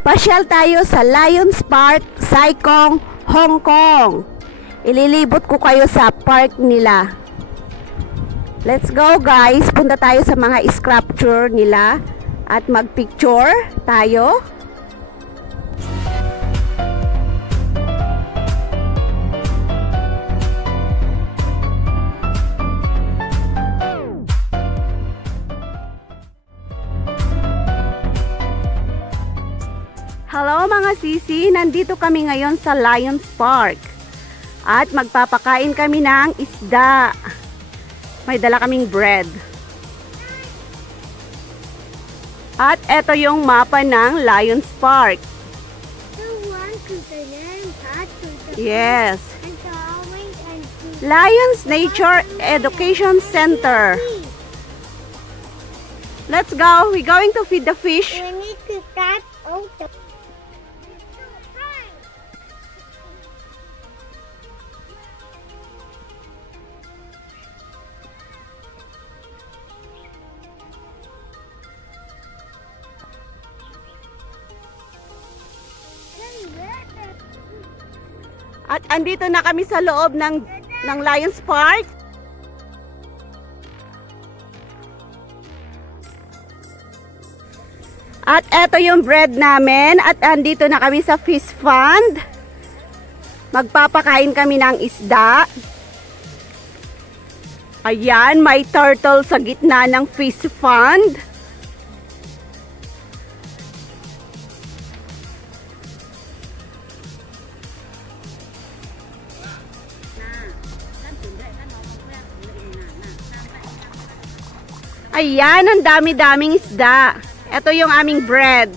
Pasyal tayo sa Lions Park, Sai Kung, Hong Kong. Ililibot ko kayo sa park nila. Let's go guys, punta tayo sa mga sculpture nila at magpicture tayo. Hello mga sisi, nandito kami ngayon sa Lions Park at magpapakain kami ng isda. May dala kaming bread. At eto yung mapa ng Lions Park. Yes. Lions Nature Education Center. Let's go. We're going to feed the fish. We need to start out. At andito na kami sa loob ng Lions Park. At eto yung bread namin. At andito na kami sa fish pond. Magpapakain kami ng isda. Ayan, may turtle sa gitna ng fish pond. Ayan, ang dami-daming isda. Ito yung aming bread.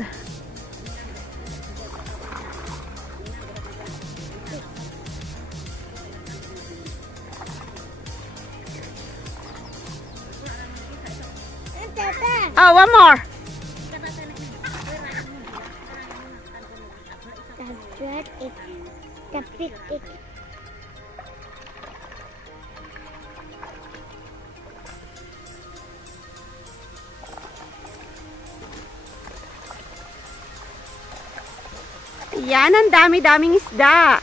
Oh, one more. Yan, ang dami-daming isda.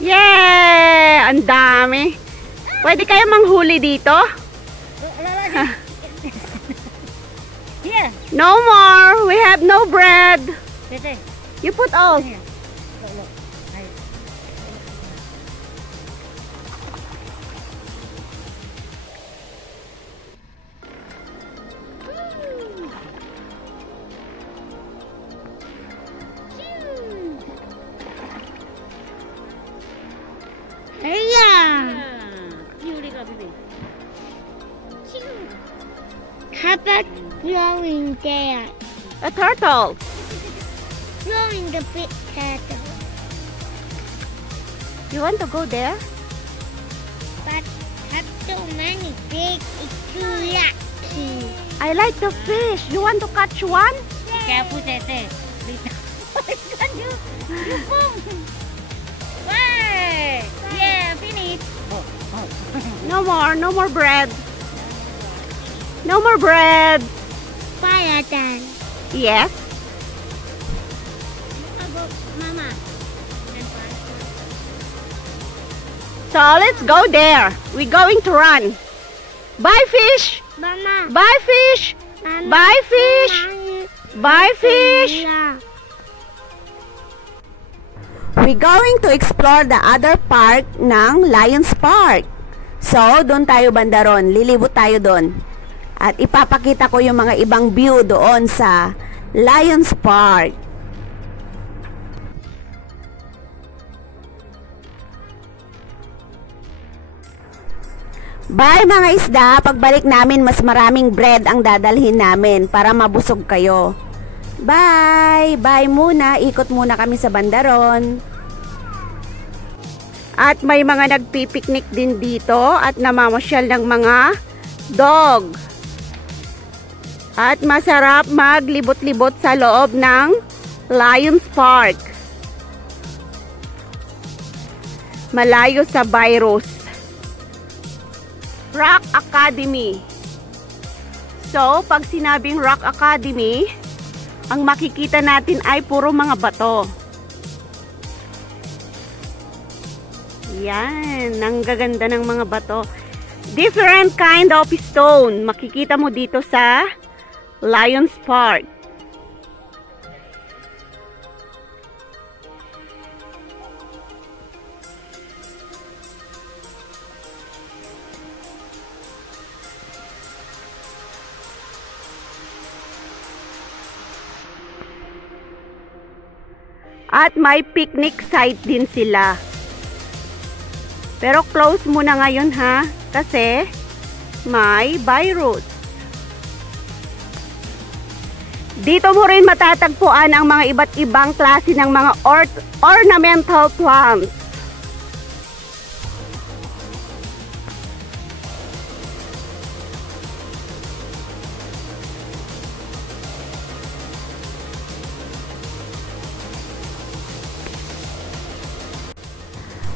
Yeah! Ang dami. Pwede kayo manghuli dito? Yeah. No more. We have no bread. You put all. How about throwing there? A turtle. Throwing the big turtle. You want to go there? But have so many big, it's too yucky. I like the fish. You want to catch one? Careful, Tete. You boom. Bye. Yeah, finish. No more bread. No more bread. Fire then. Yes. Mama. So let's go there. We're going to run. Bye fish. Mama. Bye fish. Mama. Bye fish. Bye fish. Yeah. We're going to explore the other part ng Lions Park. So, doon tayo banda ron. Lilibot tayo doon. At ipapakita ko yung mga ibang view doon sa Lions Park. Bye mga isda, pagbalik namin mas maraming bread ang dadalhin namin para mabusog kayo. Bye! Bye muna, ikot muna kami sa bandaron. At may mga nagpipiknik din dito at namamasyal ng mga dog. At masarap maglibot-libot sa loob ng Lions Park. Malayo sa virus. Rock Academy. So, pag sinabing Rock Academy, ang makikita natin ay puro mga bato. Yan, ang gaganda ng mga bato. Different kind of stone. Makikita mo dito sa Lions Park. At may picnic site din sila. Pero close muna ngayon ha, kasi may virus. Dito mo rin matatagpuan ang mga iba't ibang klase ng mga ornamental plants.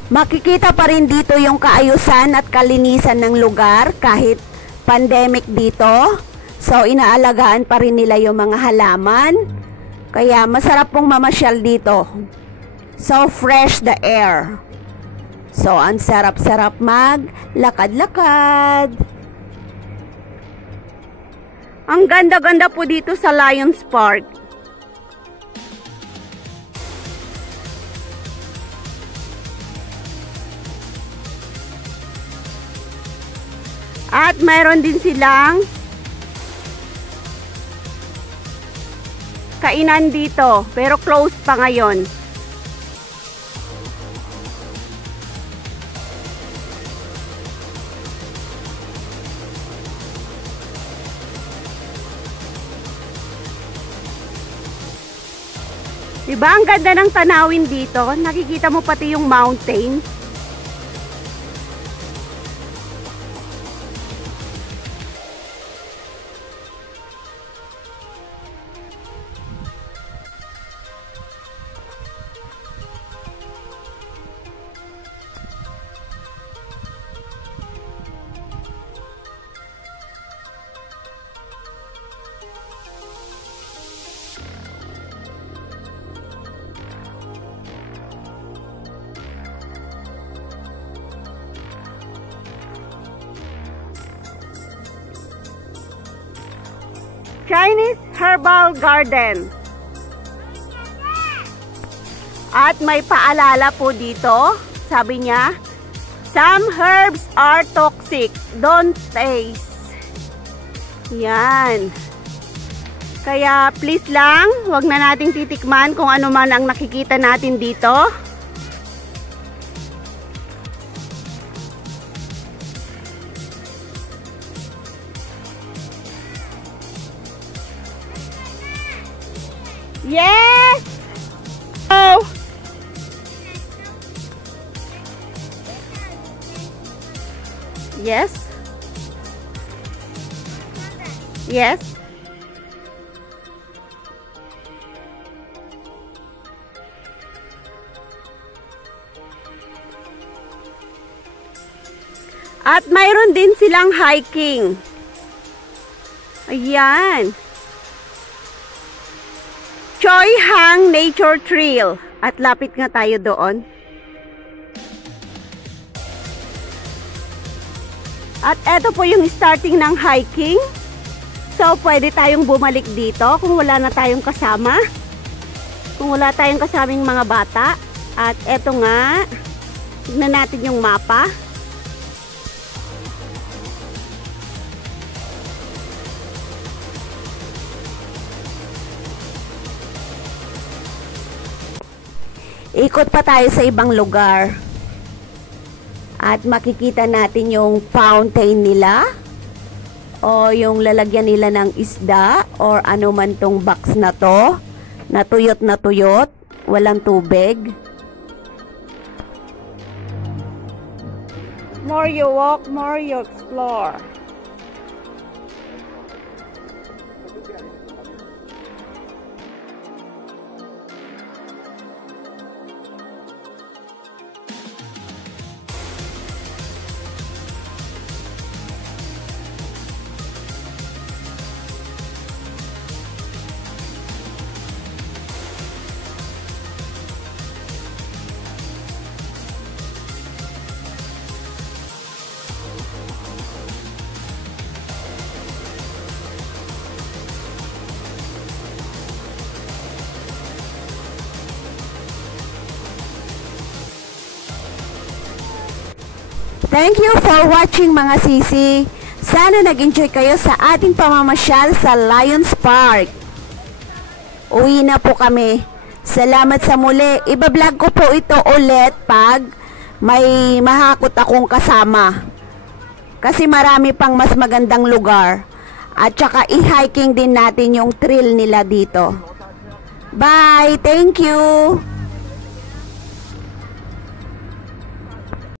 Makikita pa rin dito yung kaayusan at kalinisan ng lugar kahit pandemic dito. So, inaalagaan pa rin nila yung mga halaman. Kaya, masarap pong mamasyal dito. So, fresh the air. So, ang sarap-sarap maglakad-lakad. Ang ganda-ganda po dito sa Lions Park. At mayroon din silang kainan dito, pero close pa ngayon. Diba ang ganda ng tanawin dito? Nakikita mo pati yung mountain. Chinese Herbal Garden. At may paalala po dito. Sabi niya, some herbs are toxic. Don't taste. Yan. Kaya please lang, wag na nating titikman kung ano man ang nakikita natin dito. Yes! Oh! Yes? Yes? At mayroon din silang hiking. Ayan. Choi Hang Nature Trail. At lapit nga tayo doon. At eto po yung starting ng hiking. So, pwede tayong bumalik dito kung wala na tayong kasama. Kung wala tayong kasaming mga bata. At eto nga, tignan natin yung mapa. Ikot pa tayo sa ibang lugar. At makikita natin yung fountain nila. O yung lalagyan nila ng isda. Or ano man tong box na to. Natuyot na tuyot. Walang tubig. More you walk, more you explore. Thank you for watching mga sisi. Sana nag-enjoy kayo sa ating pamamasyal sa Lions Park. Uwi na po kami. Salamat sa muli. Iba-vlog ko po ito ulit pag may mahakot akong kasama. Kasi marami pang mas magandang lugar. At saka i-hiking din natin yung trail nila dito. Bye! Thank you!